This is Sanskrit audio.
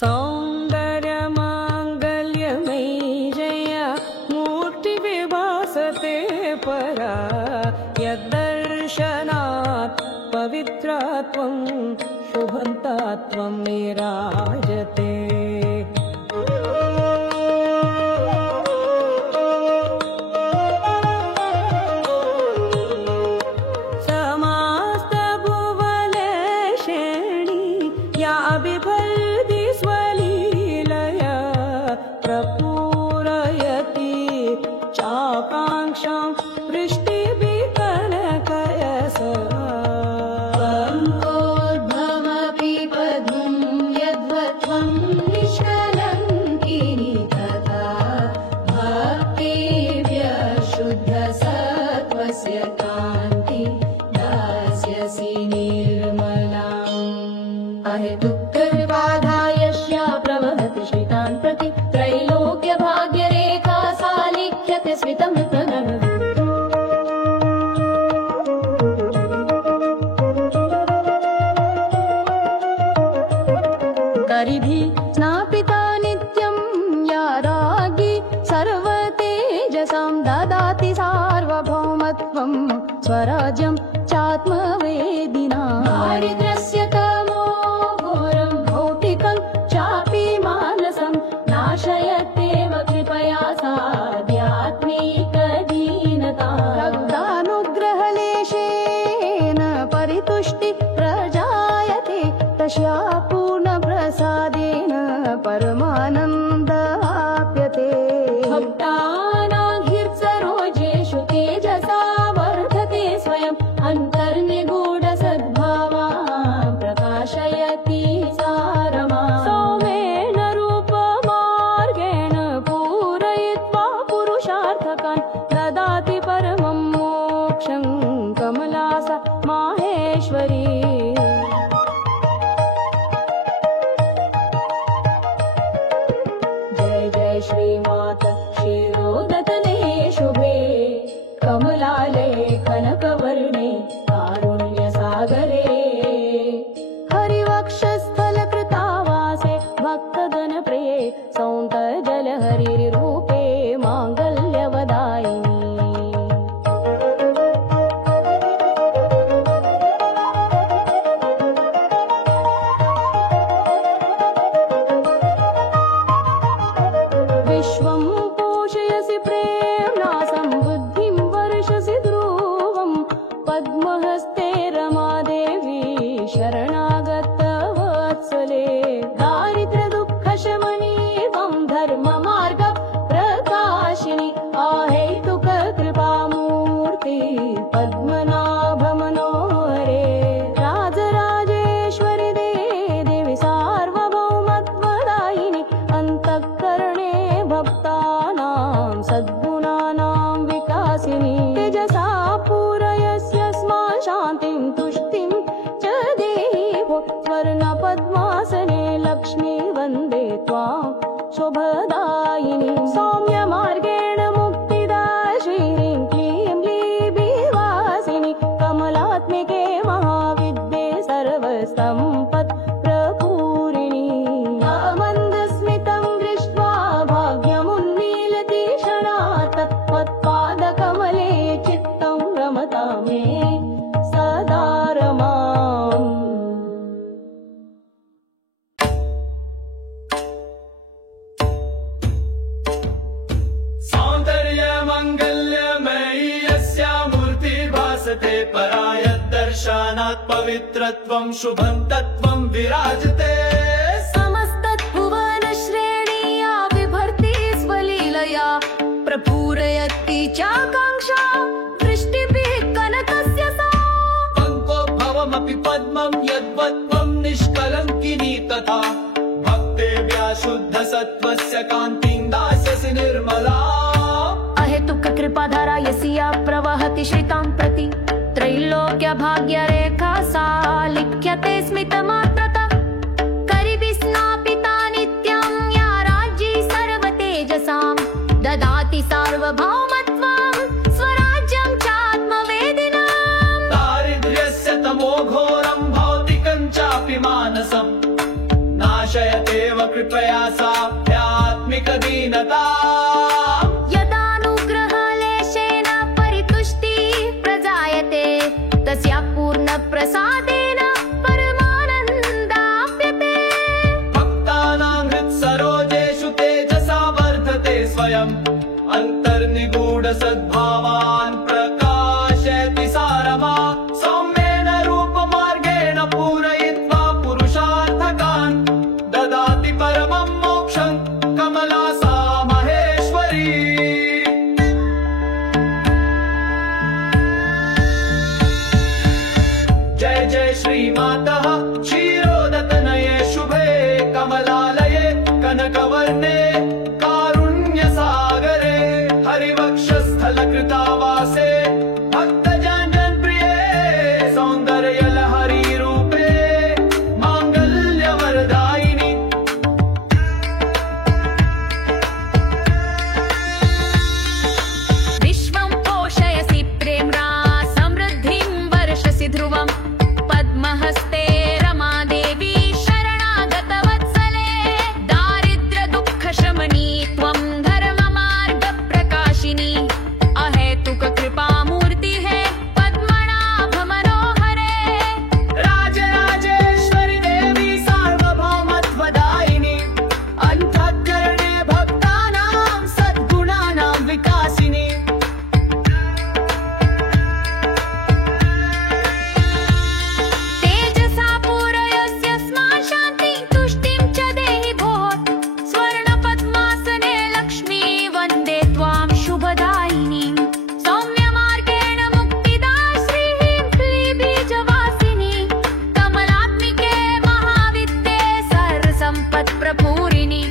सौन्दर्यमाङ्गल्यमयीजया मूर्तिविभासते परा यद्दर्शनात् पवित्रत्वं शुभन्तात्वं निराजते। समस्तभुवनश्रेणी या बिभर्ति स्वलीलया प्रपूरयति चाकाङ्क्षां वृष्टिभिः कनकयसा। पङ्कोद्भवमपि पद्मं यद्वत्त्वं निष्कलङ्किनी तथा भक्तेभ्यः शुद्धसत्त्वस्य कान्ति दास्यसि निर्मलाम्। अहेतुककृपाधायस्या प्रवहति श्रितान् प्रति त्रैलोक्यभाग्यरेखा सा लिख्यते स्मितं प्रणवति। करिभिः स्नापिता नित्यं या राज्ञी सर्वतेजसां ददाति सार्वभौमत्वं स्वराज्यं चात्मवेदिना। दारिद्र्यस्य तमो घोरं भौतिकं चापि मानसं नाशयत्येव कृपया साध्यात्मिकदीनता। लब्धानुग्रहलेशेन परितुष्टि प्रजायते तस्या पूर्णप्रसादेन परमानन्दाप्यते। भक्तानां हृत्सरोजेषु तेजसा वर्धते स्वयं अन्तर्निगूढसद्भावान् प्रकाशयति सारमा। सौम्येन रूपमार्गेण पूरयित्वा पुरुषार्थकान् ददाति परमं मोक्षं कमला सा माहेश्वरी। जय जय श्रीमाता क्षीरोदतने शुभे कमलालेखनकवर्णे कारुण्यसागरे। हरिवक्षस्थलकृतावासे भक्तगणप्रिये सौन्दर्यजलहरिरूपे माङ्गल्यवदायिनी। विश्वं पोषयसि प्रेम्णा समृद्धिं वर्षसि ध्रुवं पद्महस्ते रमादेवी शरणागतवत्सले। दारिद्र्यदुःखशमनी त्वं धर्ममार्गप्रकाशिनी अहेतुककृपामूर्ति पद्मनाभमनोहरे। राजराजेश्वरि देवी सार्वभौमत्वदायिनी अन्तःकरणे भक्तानां सद्गुणानां विकासिनी। तेजसा पूरयस्यस्मान् शान्तिं तुष्टिं च देहि भो स्वर्णपद्मासने लक्ष्मी वन्दे त्वां शोभदायिनी। सौम्यमार्गेण मुक्तिदा श्रीं क्लीं लीभिवासिनी कमलात्मिके महाविद्ये सर्वसम्पत्प्रपूरिणी। मन्दस्मितं दृष्ट्वा भाग्यमुन्मीलति क्षणात् तत्त्वत्पादकमले चित्तं रमता मे सदा रमाम्। सौन्दर्यमङ्गल्यमयी यस्या मूर्तिर्भासते परा यद्दर्शनात् पवित्रत्वं शुभं तत्त्वं विराजते। समस्तभुवनश्रेणी या बिभर्ति स्वलीलया प्रपूरयति चाकाङ्क्षा वृष्टिभिः कनकस्य सा। पङ्कोद्भवमपि पद्मं यद्वत्त्वं निष्कलङ्किनी तथा भक्तेभ्यः शुद्धसत्त्वस्य कान्तिं दास्यसि निर्मला। अहेतुककृपाधारा यस्या प्रवहति श्रितां प्रति त्रैलोक्यभाग्यरेखा सा लिख्यते स्मितमात्रता। करिभिः स्नापिता नित्यं या राज्ञी सर्वतेजसां ददाति सार्वभौमत्वं स्वराज्यं चात्मवेदिना। दारिद्र्यस्य तमो घोरं भौतिकं चापि मानसं नाशयतेव कृपया साध्यात्मिकदीनता यदानुग्रहलेशेन परितुष्टिः प्रजायते तस्या पूर्णप्रसादेन परमानन्दाप्यते। भक्तानां हृत्सरोजेषु तेजसा वर्धते स्वयम् अन्तर्निगूढ सद्भावान् प्रकाशयति सारमा सौम्येन रूपमार्गेण पूरयित्वा पुरुषार्थकान् ददाति परमं मोक्षं कमला सा महेश्वरी। जय जय श्रीमातः क्षीरोदतनये शुभे कमलालये कनकवर्णे कारुण्यसागरे हरिवक्षस्थलकृतावासे भक्तजनप्रिये सौन्दर्यलहरी रूपे माङ्गल्यवरदायिनि। विश्वं पोषयसि प्रेम्णा समृद्धिं वर्षसि ध्रुवम् पद्महस्ते रमादेवी शरणागतवत्सले दारिद्र्यदुःखशमनी त्वं धर्ममार्गप्रकाशिनी अहेतुककृपामूर्तिः पद्मनाभमनोहरे। राजराजेश्वरि देवी सार्वभौमत्वदायिनी अन्तःकरणे भक्तानां सद्गुणानां विकासिनी। तेजसा पूरयस्यस्मान् शान्तिं तुष्टिं च देहि भोः स्वर्णपद्मासने लक्ष्मी वन्दे त्वां शुभदायिनीं सौम्यमार्गेण मुक्तिदा श्रीं क्लीबीजवासिनी कमलात्मिके महाविद्ये सर्वसम्पत्प्रपूरिणी।